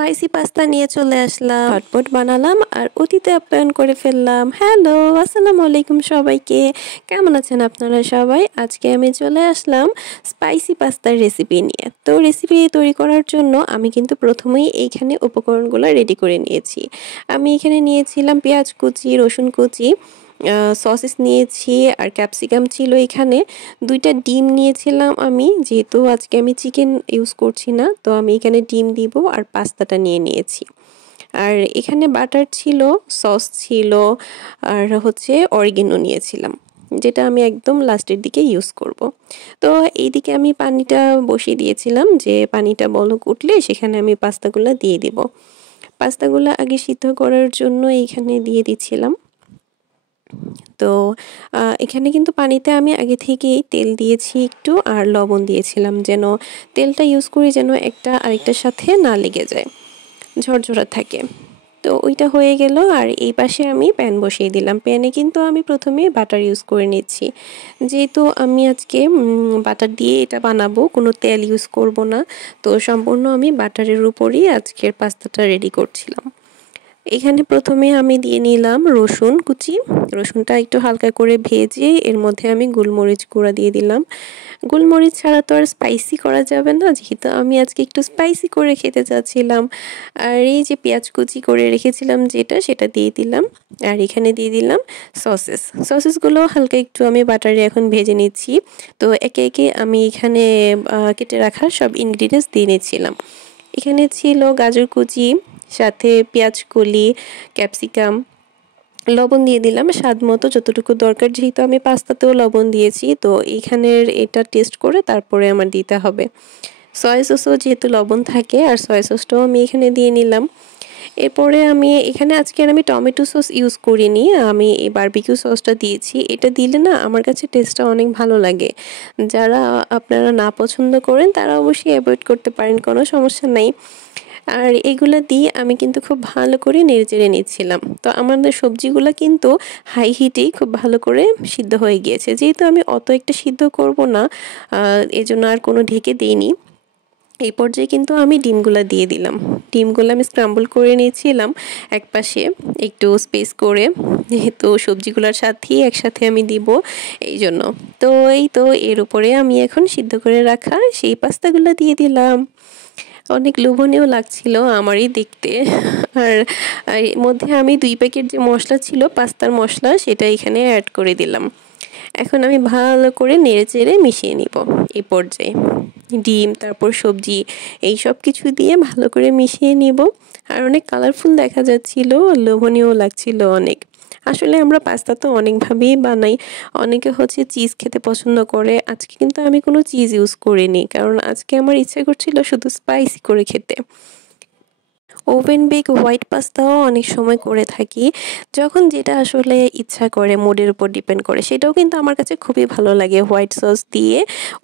Spicy pasta নিয়ে চলে আসলাম, ঝটপট বানালাম আর অতিথি আপ্যায়ন করে ফেললাম। হ্যালো, আসসালামু আলাইকুম সবাইকে। কেমন আছেন আপনারা সবাই? আজকে আমি চলে আসলাম স্পাইসি পাস্তার রেসিপি নিয়ে। তো রেসিপি তৈরি করার জন্য আমি কিন্তু প্রথমেই এইখানে উপকরণগুলো রেডি করে নিয়েছি। আমি এখানে নিয়েছিলাম পেঁয়াজ কুচি, রসুন কুচি, সসেস নিয়েছি আর ক্যাপসিকাম ছিল এখানে। 2টা ডিম নিয়েছিলাম আমি, যেহেতু আজকে আমি চিকেন ইউজ করছি না, তো আমি এখানে ডিম দিব আর পাস্তাটা নিয়ে নিয়েছি। আর এখানে বাটার ছিল, সস ছিল আর হচ্ছে অরিগেনো নিয়েছিলাম, যেটা আমি একদম লাস্টের দিকে ইউজ করব। তো এইদিকে আমি পানিটা বসিয়ে দিয়েছিলাম, যে পানিটা বলক উঠলে সেখানে আমি পাস্তাগুলো দিয়ে দিব। পাস্তাগুলো আগে সিদ্ধ করার জন্য এইখানে দিয়ে দিচ্ছিলাম। তো এখানে কিন্তু পানিতে আমি আগে থেকেই তেল দিয়েছি একটু আর লবণ দিয়েছিলাম, যেন তেলটা ইউজ করি যেন একটা আরেকটার সাথে না লেগে যায়, ঝরঝরা থাকে। তো ওইটা হয়ে গেল আর এই পাশে আমি প্যান বসিয়ে দিলাম। প্যানে কিন্তু আমি প্রথমে বাটার ইউজ করে নিচ্ছি, যেহেতু আমি আজকে বাটার দিয়ে এটা বানাবো, কোনো তেল ইউজ করব না। তো সম্পূর্ণ আমি বাটারের উপরই আজকের পাস্তাটা রেডি করছিলাম। এখানে প্রথমে আমি দিয়ে নিলাম রসুন কুচি। রসুনটা একটু হালকা করে ভেজে এর মধ্যে আমি গোলমরিচ গুঁড়া দিয়ে দিলাম। গোলমরিচ ছাড়া তো আর স্পাইসি করা যাবে না, যেহেতু আমি আজকে একটু স্পাইসি করে খেতে চাচ্ছিলাম। আর এই যে পেঁয়াজ কুচি করে রেখেছিলাম যেটা, সেটা দিয়ে দিলাম। আর এখানে দিয়ে দিলাম সসেসগুলো হালকা একটু আমি বাটারে এখন ভেজে নিচ্ছি। তো একে একে আমি এখানে কেটে রাখা সব ইনগ্রিডিয়েন্টস দিয়ে নিচ্ছিলাম। এখানে ছিল গাজর কুচি, সাথে পেঁয়াজ কলি, ক্যাপসিকাম, লবণ দিয়ে দিলাম স্বাদ মতো যতটুকু দরকার, যেহেতু আমি পাস্তাতেও লবণ দিয়েছি। তো এইখানের এটা টেস্ট করে তারপরে আমার দিতে হবে। সয়া সসও যেহেতু লবণ থাকে, আর সয়া সসটাও আমি এখানে দিয়ে নিলাম। এরপরে আমি এখানে আজকে আমি টমেটো সস ইউজ করিনি, আমি এই বারবিকিউ সসটা দিয়েছি। এটা দিলে না আমার কাছে টেস্টটা অনেক ভালো লাগে। যারা আপনারা না পছন্দ করেন তারা অবশ্যই অ্যাভয়েড করতে পারেন, কোনো সমস্যা নাই। আর এগুলো দিয়ে আমি কিন্তু খুব ভালো করে নেড়েচেড়ে নিচ্ছিলাম। তো আমাদের সবজিগুলো কিন্তু হাই হিটেই খুব ভালো করে সিদ্ধ হয়ে গিয়েছে, যেহেতু আমি অত একটা সিদ্ধ করব না, এজন্য আর কোনো ঢেকে দিইনি। এই পর্যায়ে কিন্তু আমি ডিমগুলো দিয়ে দিলাম। ডিমগুলো আমি স্ক্রাম্বল করে নিয়েছিলাম একপাশে একটু স্পেস করে, যেহেতু সবজিগুলোর সাথেই একসাথে আমি দিব এই জন্য। তো এই তো এর উপরে আমি এখন সিদ্ধ করে রাখা সেই পাস্তাগুলো দিয়ে দিলাম। অনেক লোভনীয় লাগছিল আমারই দেখতে। আর এর মধ্যে আমি 2 প্যাকেট যে মশলা ছিল পাস্তার মশলা, সেটা এখানে অ্যাড করে দিলাম। এখন আমি ভালো করে নেড়েচেড়ে মিশিয়ে নিব। এই পর্যায়ে ডিম, তারপর সবজি, এই সব কিছু দিয়ে ভালো করে মিশিয়ে নিব। আর অনেক কালারফুল দেখা যাচ্ছিল, লোভনীয় লাগছিল অনেক। আসলে আমরা পাস্তা তো অনেকভাবেই বানাই। অনেকে হচ্ছে চিজ খেতে পছন্দ করে। আজকে কিন্তু আমি কোনো চিজ ইউজ করিনি, কারণ আজকে আমার ইচ্ছা করছিল শুধু স্পাইসি করে খেতে। ওভেন বেক হোয়াইট পাস্তাও অনেক সময় করে থাকি, যখন যেটা আসলে ইচ্ছা করে, মুডের উপর ডিপেন্ড করে। সেটাও কিন্তু আমার কাছে খুবই ভালো লাগে। হোয়াইট সস দিয়ে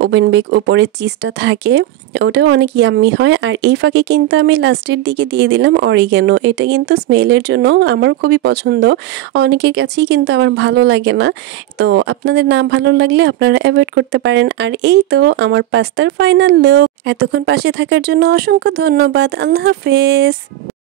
ওভেন বেক উপরে চিজটা থাকে, ওটাও অনেক ইয়াম্মি হয়। আর এই ফাঁকে কিন্তু আমি লাস্টের দিকে দিয়ে দিলাম অরিগ্যানো। এটা কিন্তু স্মেলের জন্য আমার খুবই পছন্দ, অনেকের কাছেই কিন্তু আমার ভালো লাগে না। তো আপনাদের না ভালো লাগলে আপনারা অ্যাভয়েড করতে পারেন। আর এই তো আমার পাস্তার ফাইনাল লুক। এতক্ষণ পাশে থাকার জন্য অসংখ্য ধন্যবাদ। আল্লাহ হাফেজ।